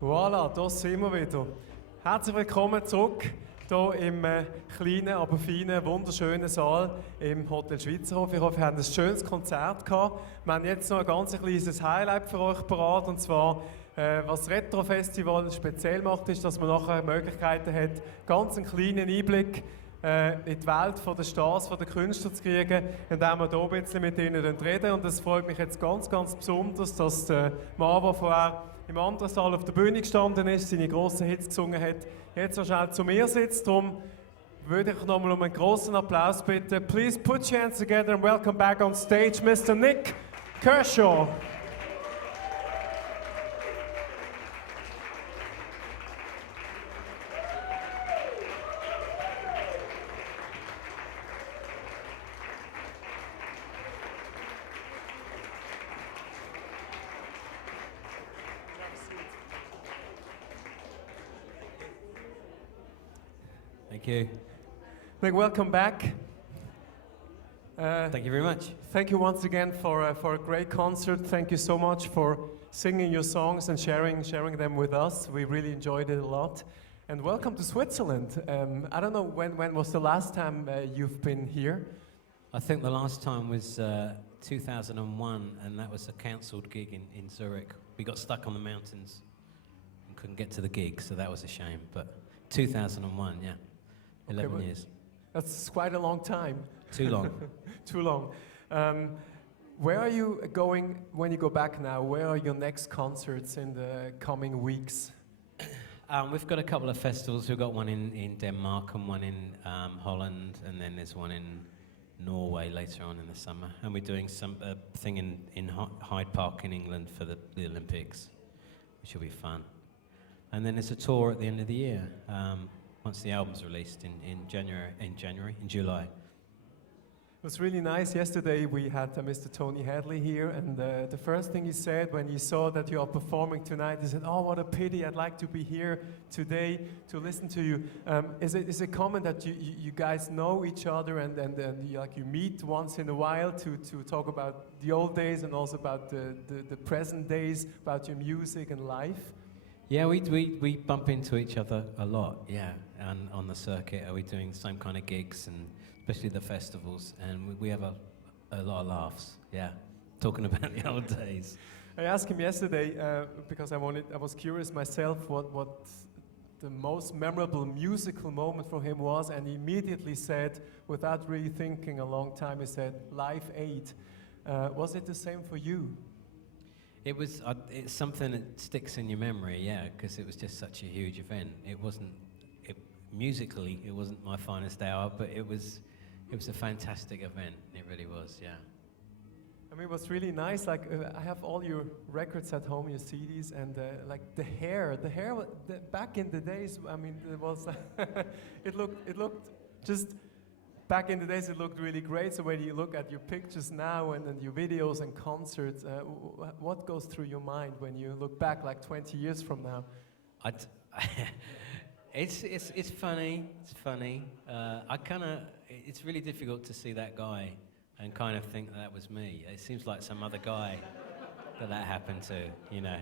Voilà, da sind wir wieder. Herzlich willkommen zurück hier im kleinen, aber feinen, wunderschönen Saal im Hotel Schweizerhof. Ich hoffe, ihr habt ein schönes Konzert gehabt. Wir haben jetzt noch ein ganz kleines Highlight für euch parat, und zwar, was das Retrofestival speziell macht, ist, dass man nachher Möglichkeiten hat, ganz einen kleinen Einblick in die Welt der Stars, der Künstler zu kriegen, indem wir hier ein bisschen mit ihnen reden. Und es freut mich jetzt ganz, ganz besonders, dass der Mann, der vorher im anderen Saal auf der Bühne gestanden ist, seine grossen Hits gesungen hat, jetzt so schnell zu mir sitzt. Darum würde ich nochmal um einen grossen Applaus bitten. Please put your hands together and welcome back on stage Mr. Nik Kershaw. Thank you. Nick, welcome back. Thank you very much. Thank you once again for a great concert. Thank you so much for singing your songs and sharing them with us. We really enjoyed it a lot. And welcome to Switzerland. I don't know, when was the last time you've been here? I think the last time was 2001, and that was a cancelled gig in Zurich. We got stuck on the mountains and couldn't get to the gig, so that was a shame. But 2001, yeah. 11 years. That's quite a long time. Too long. Too long. Where are you going when you go back now? Where are your next concerts in the coming weeks? We've got a couple of festivals. We've got one in Denmark and one in Holland, and then there's one in Norway later on in the summer. And we're doing some thing in Hyde Park in England for the Olympics, which will be fun. And then there's a tour at the end of the year. Once the album's released in July. It was really nice. Yesterday we had Mr. Tony HADLEY here, and the first thing he said when he saw that you are performing tonight, he said, "Oh, what a pity! I'd like to be here today to listen to you." Is it common that you guys know each other and you meet once in a while to talk about the old days and also about the present days, about your music and life? Yeah, we bump into each other a lot, yeah, and on the circuit. Are we doing the same kind of gigs, and especially the festivals, and we have a lot of laughs, yeah, talking about the old days. I asked him yesterday, because I was curious myself what the most memorable musical moment for him was, and he immediately said, without really thinking a long time, he said, Live Aid. Was it the same for you? It's something that sticks in your memory, yeah, because it was just such a huge event. Musically, it wasn't my finest hour, but it was a fantastic event. It really was, yeah. I mean, it was really nice. Like, I have all your records at home, your CDs, and like the hair back in the days. I mean, it was, it looked just. Back in the days, it looked really great. So when you look at your pictures now and your videos and concerts, what goes through your mind when you look back, like 20 years from now? It's funny. It's funny. It's really difficult to see that guy and kind of think that was me. It seems like some other guy that happened to. You know,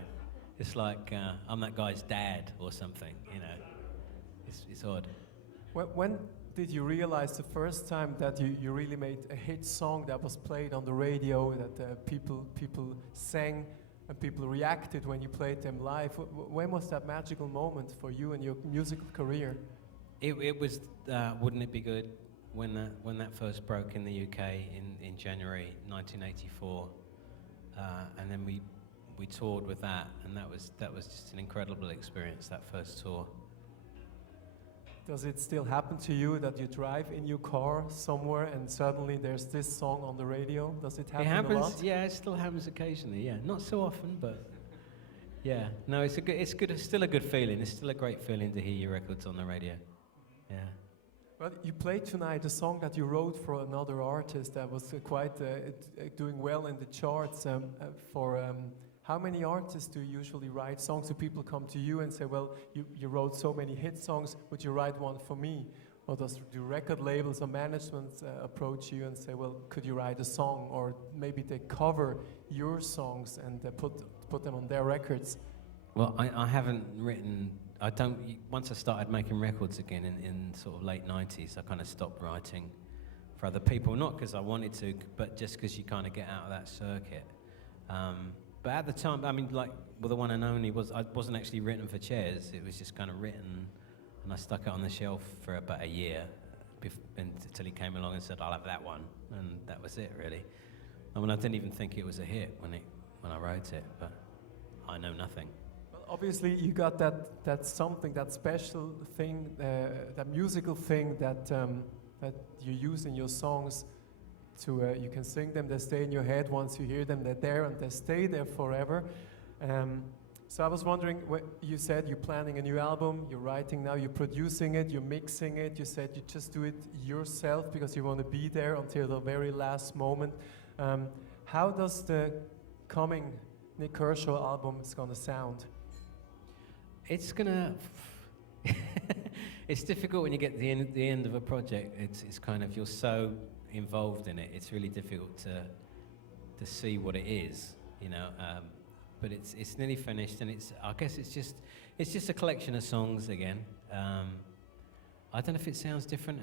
it's like I'm that guy's dad or something. You know, it's odd. When did you realize the first time that you really made a hit song that was played on the radio, that people sang and people reacted when you played them live? When was that magical moment for you in your musical career? It was Wouldn't It Be Good when that first broke in the UK in January 1984, and then we toured with that, and that was just an incredible experience, that first tour. Does it still happen to you that you drive in your car somewhere and suddenly there's this song on the radio? Does it happen a lot? Yeah, it still happens occasionally, yeah. Not so often, but yeah. No, it's good. It's still a good feeling. It's still a great feeling to hear your records on the radio. Yeah. Well, you played tonight a song that you wrote for another artist that was quite doing well in the charts. How many artists do you usually write songs? Do people come to you and say, well, you wrote so many hit songs, would you write one for me? Or do record labels or management approach you and say, well, could you write a song? Or maybe they cover your songs and put them on their records? Well, I haven't written. I don't. Once I started making records again in sort of late '90s, I kind of stopped writing for other people. Not because I wanted to, but just because you kind of get out of that circuit. But at the time, I mean, like, well, the one and only I wasn't actually written for Chairs. It was just kind of written, and I stuck it on the shelf for about a year, until he came along and said, "I'll have that one," and that was it, really. I mean, I didn't even think it was a hit when I wrote it, but I know nothing. Well, obviously, you got that something, that special thing, that musical thing that you use in your songs. You can sing them, they stay in your head. Once you hear them, they're there and they stay there forever. So I was wondering, you said you're planning a new album, you're writing now, you're producing it, you're mixing it. You said you just do it yourself because you want to be there until the very last moment. How does the coming Nik Kershaw album is going to sound? It's gonna. It's difficult when you get to the end of a project. It's kind of, you're so involved in it. It's really difficult to see what it is, you know. But it's nearly finished, and I guess it's just a collection of songs again. I don't know if it sounds different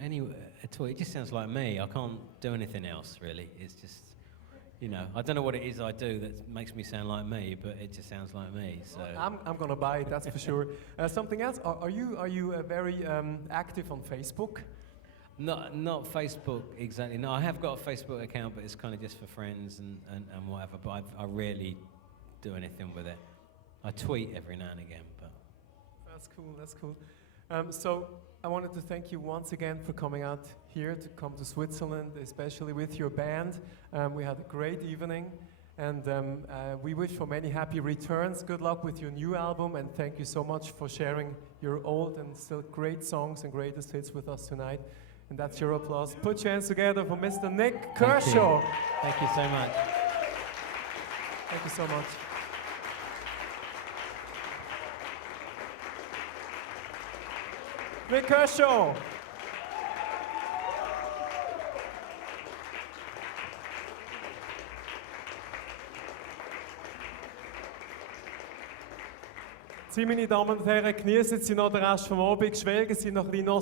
at all. It just sounds like me. I can't do anything else really. It's just, you know, I don't know what it is I do that makes me sound like me, but it just sounds like me. So well, I'm gonna buy it, that's for sure. Something else? Are you very active on Facebook? Not Facebook exactly. No, I have got a Facebook account, but it's kind of just for friends and whatever. But I rarely do anything with it. I tweet every now and again, but that's cool. That's cool. So I wanted to thank you once again for coming out here to come to Switzerland, especially with your band. We had a great evening, and we wish for many happy returns. Good luck with your new album, and thank you so much for sharing your old and still great songs and greatest hits with us tonight. And that's your applause. Put your hands together for Mr. Nik Kershaw. Thank you so much. Thank you so much. Nik Kershaw. Sie, meine Damen und Herren, genießen Sie noch den Rest vom Abend, schwelgen Sie noch ein bisschen